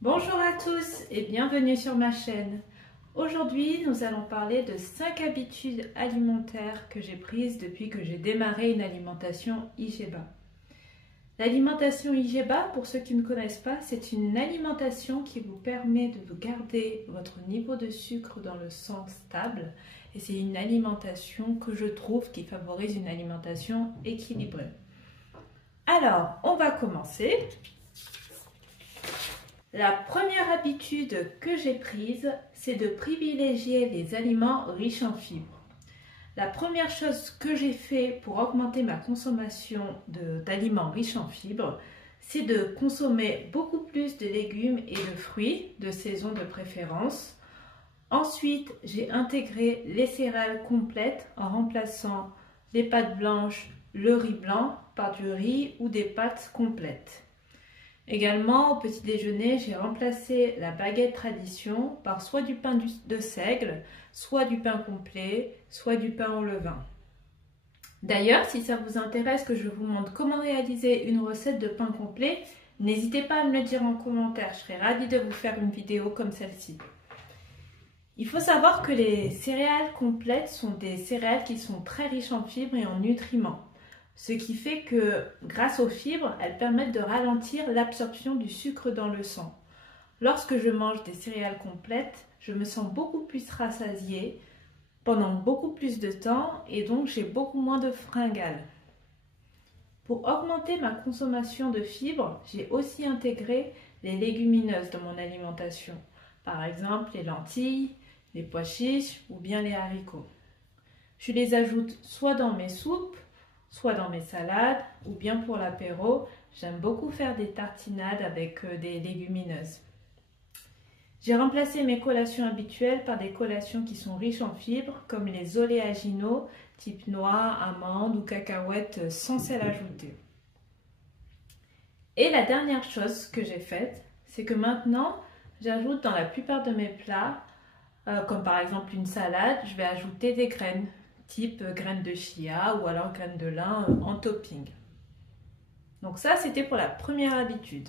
Bonjour à tous et bienvenue sur ma chaîne. Aujourd'hui, nous allons parler de 5 habitudes alimentaires que j'ai prises depuis que j'ai démarré une alimentation IGEBA. L'alimentation IGEBA, pour ceux qui ne connaissent pas, c'est une alimentation qui vous permet de garder votre niveau de sucre dans le sang stable. Et c'est une alimentation que je trouve qui favorise une alimentation équilibrée. Alors, on va commencer. La première habitude que j'ai prise, c'est de privilégier les aliments riches en fibres. La première chose que j'ai fait pour augmenter ma consommation d'aliments riches en fibres, c'est de consommer beaucoup plus de légumes et de fruits de saison de préférence. Ensuite, j'ai intégré les céréales complètes en remplaçant les pâtes blanches, le riz blanc par du riz ou des pâtes complètes. Également, au petit déjeuner, j'ai remplacé la baguette tradition par soit du pain de seigle, soit du pain complet, soit du pain au levain. D'ailleurs, si ça vous intéresse que je vous montre comment réaliser une recette de pain complet, n'hésitez pas à me le dire en commentaire, je serai ravie de vous faire une vidéo comme celle-ci. Il faut savoir que les céréales complètes sont des céréales qui sont très riches en fibres et en nutriments. Ce qui fait que grâce aux fibres, elles permettent de ralentir l'absorption du sucre dans le sang. Lorsque je mange des céréales complètes, je me sens beaucoup plus rassasiée pendant beaucoup plus de temps et donc j'ai beaucoup moins de fringales. Pour augmenter ma consommation de fibres, j'ai aussi intégré les légumineuses dans mon alimentation. Par exemple, les lentilles, les pois chiches ou bien les haricots. Je les ajoute soit dans mes soupes, soit dans mes salades ou bien pour l'apéro. J'aime beaucoup faire des tartinades avec des légumineuses. J'ai remplacé mes collations habituelles par des collations qui sont riches en fibres comme les oléagineux type noix, amandes ou cacahuètes sans sel ajouté. Et la dernière chose que j'ai faite, c'est que maintenant j'ajoute dans la plupart de mes plats, comme par exemple une salade, je vais ajouter des graines type graines de chia ou alors graines de lin en topping. Donc ça, c'était pour la première habitude.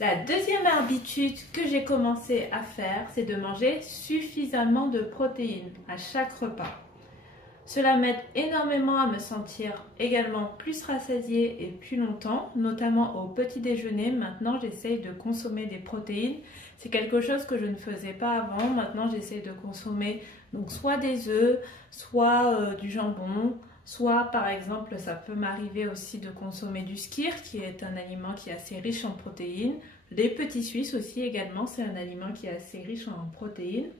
La deuxième habitude que j'ai commencé à faire, c'est de manger suffisamment de protéines à chaque repas. Cela m'aide énormément à me sentir également plus rassasiée et plus longtemps, notamment au petit déjeuner. Maintenant, j'essaye de consommer des protéines. C'est quelque chose que je ne faisais pas avant. Maintenant, j'essaye de consommer donc soit des œufs, soit du jambon, soit par exemple, ça peut m'arriver aussi de consommer du skyr, qui est un aliment qui est assez riche en protéines. Les petits suisses aussi également, c'est un aliment qui est assez riche en protéines.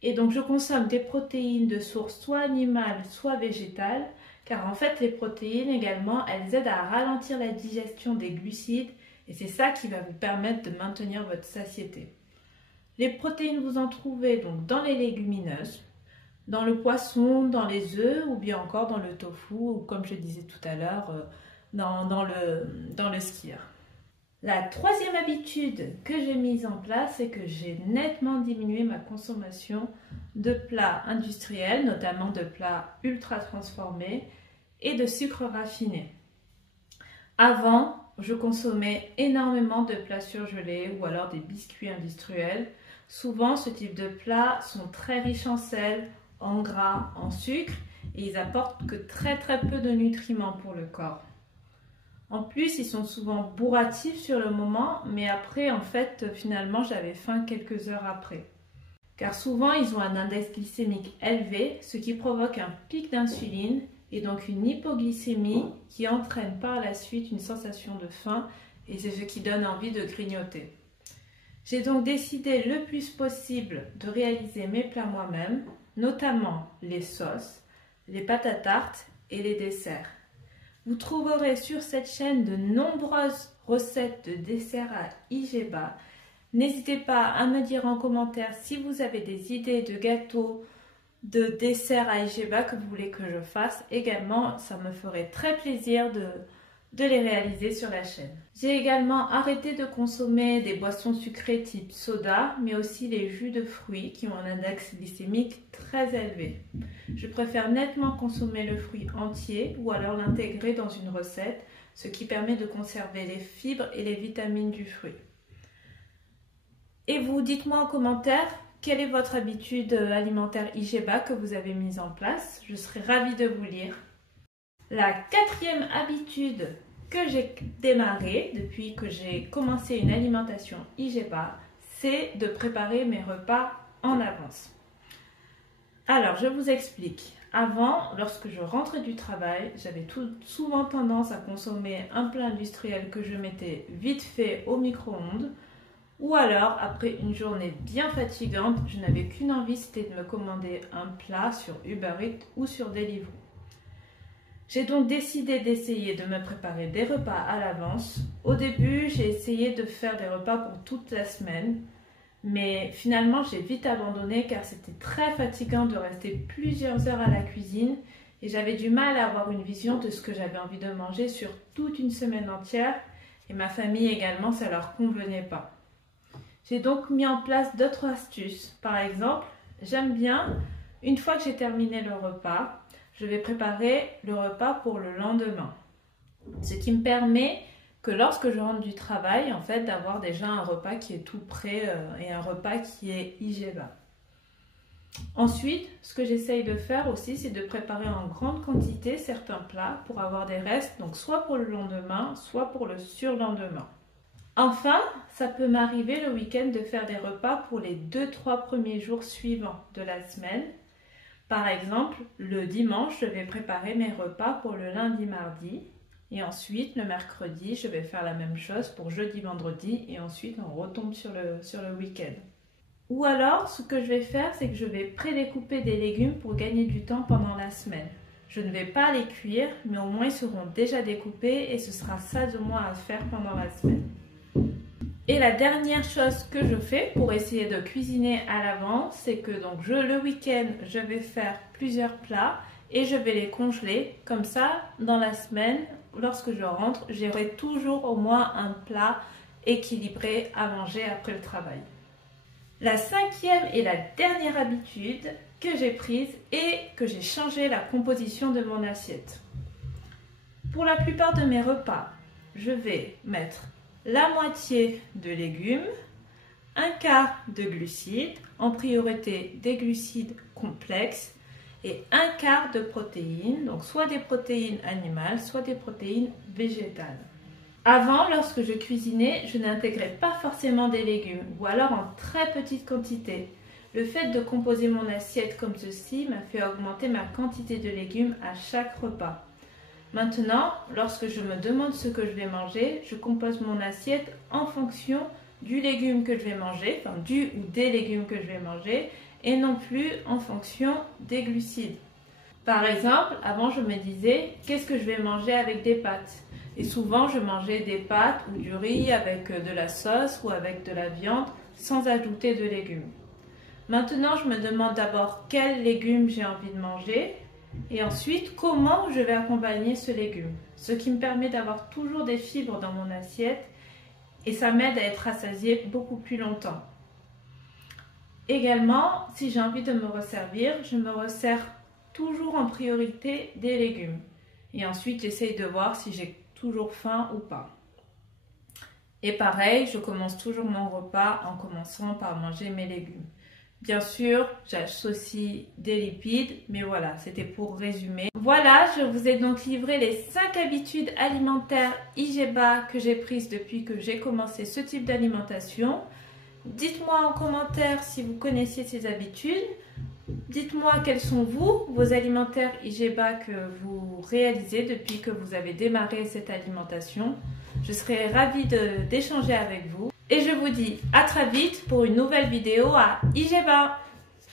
Et donc je consomme des protéines de source soit animale, soit végétale, car en fait les protéines également, elles aident à ralentir la digestion des glucides et c'est ça qui va vous permettre de maintenir votre satiété. Les protéines, vous en trouvez donc dans les légumineuses, dans le poisson, dans les œufs ou bien encore dans le tofu ou comme je disais tout à l'heure, dans le skyr. La troisième habitude que j'ai mise en place, c'est que j'ai nettement diminué ma consommation de plats industriels, notamment de plats ultra transformés et de sucre raffiné. Avant, je consommais énormément de plats surgelés ou alors des biscuits industriels. Souvent, ce type de plats sont très riches en sel, en gras, en sucre et ils apportent que très peu de nutriments pour le corps. En plus, ils sont souvent bourratifs sur le moment, mais après, en fait, finalement, j'avais faim quelques heures après. Car souvent, ils ont un index glycémique élevé, ce qui provoque un pic d'insuline et donc une hypoglycémie qui entraîne par la suite une sensation de faim et c'est ce qui donne envie de grignoter. J'ai donc décidé le plus possible de réaliser mes plats moi-même, notamment les sauces, les pâtes à tarte et les desserts. Vous trouverez sur cette chaîne de nombreuses recettes de desserts à IGEBA. N'hésitez pas à me dire en commentaire si vous avez des idées de gâteaux, de desserts à IGEBA que vous voulez que je fasse. Également, ça me ferait très plaisir de les réaliser sur la chaîne. J'ai également arrêté de consommer des boissons sucrées type soda, mais aussi les jus de fruits qui ont un index glycémique très élevé. Je préfère nettement consommer le fruit entier ou alors l'intégrer dans une recette, ce qui permet de conserver les fibres et les vitamines du fruit. Et vous, dites-moi en commentaire quelle est votre habitude alimentaire IGBA que vous avez mise en place. Je serai ravie de vous lire. La quatrième habitude que j'ai démarrée depuis que j'ai commencé une alimentation IGBA, c'est de préparer mes repas en avance. Alors, je vous explique. Avant, lorsque je rentrais du travail, j'avais souvent tendance à consommer un plat industriel que je mettais vite fait au micro-ondes. Ou alors, après une journée bien fatigante, je n'avais qu'une envie, c'était de me commander un plat sur Uber Eats ou sur Deliveroo. J'ai donc décidé d'essayer de me préparer des repas à l'avance. Au début, j'ai essayé de faire des repas pour toute la semaine, mais finalement, j'ai vite abandonné car c'était très fatigant de rester plusieurs heures à la cuisine et j'avais du mal à avoir une vision de ce que j'avais envie de manger sur toute une semaine entière et ma famille également, ça leur convenait pas. J'ai donc mis en place d'autres astuces. Par exemple, j'aime bien, une fois que j'ai terminé le repas, je vais préparer le repas pour le lendemain. Ce qui me permet que lorsque je rentre du travail, en fait, d'avoir déjà un repas qui est tout prêt et un repas qui est IGBA. Ensuite, ce que j'essaye de faire aussi, c'est de préparer en grande quantité certains plats pour avoir des restes, donc soit pour le lendemain, soit pour le surlendemain. Enfin, ça peut m'arriver le week-end de faire des repas pour les 2-3 premiers jours suivants de la semaine. Par exemple, le dimanche, je vais préparer mes repas pour le lundi, mardi. Et ensuite, le mercredi, je vais faire la même chose pour jeudi, vendredi. Et ensuite, on retombe sur le week-end. Ou alors, ce que je vais faire, c'est que je vais prédécouper des légumes pour gagner du temps pendant la semaine. Je ne vais pas les cuire, mais au moins ils seront déjà découpés et ce sera ça de moi à faire pendant la semaine. Et la dernière chose que je fais pour essayer de cuisiner à l'avance, c'est que donc le week-end, je vais faire plusieurs plats et je vais les congeler. Comme ça, dans la semaine, lorsque je rentre, j'aurai toujours au moins un plat équilibré à manger après le travail. La cinquième et la dernière habitude que j'ai prise est que j'ai changé la composition de mon assiette. Pour la plupart de mes repas, je vais mettre la moitié de légumes, un quart de glucides, en priorité des glucides complexes, et un quart de protéines, donc soit des protéines animales, soit des protéines végétales. Avant, lorsque je cuisinais, je n'intégrais pas forcément des légumes, ou alors en très petite quantité. Le fait de composer mon assiette comme ceci m'a fait augmenter ma quantité de légumes à chaque repas. Maintenant, lorsque je me demande ce que je vais manger, je compose mon assiette en fonction du légume que je vais manger, enfin du ou des légumes que je vais manger, et non plus en fonction des glucides. Par exemple, avant je me disais, qu'est-ce que je vais manger avec des pâtes? Et souvent je mangeais des pâtes ou du riz avec de la sauce ou avec de la viande sans ajouter de légumes. Maintenant, je me demande d'abord quels légumes j'ai envie de manger, et ensuite, comment je vais accompagner ce légume? Ce qui me permet d'avoir toujours des fibres dans mon assiette et ça m'aide à être rassasiée beaucoup plus longtemps. Également, si j'ai envie de me resservir, je me resserre toujours en priorité des légumes. Et ensuite, j'essaye de voir si j'ai toujours faim ou pas. Et pareil, je commence toujours mon repas en commençant par manger mes légumes. Bien sûr, j'associe des lipides, mais voilà, c'était pour résumer. Voilà, je vous ai donc livré les 5 habitudes alimentaires IGBA que j'ai prises depuis que j'ai commencé ce type d'alimentation. Dites-moi en commentaire si vous connaissiez ces habitudes. Dites-moi quels sont vos alimentaires IGBA que vous réalisez depuis que vous avez démarré cette alimentation. Je serai ravie d'échanger avec vous. Et je vous dis à très vite pour une nouvelle vidéo à IGBA.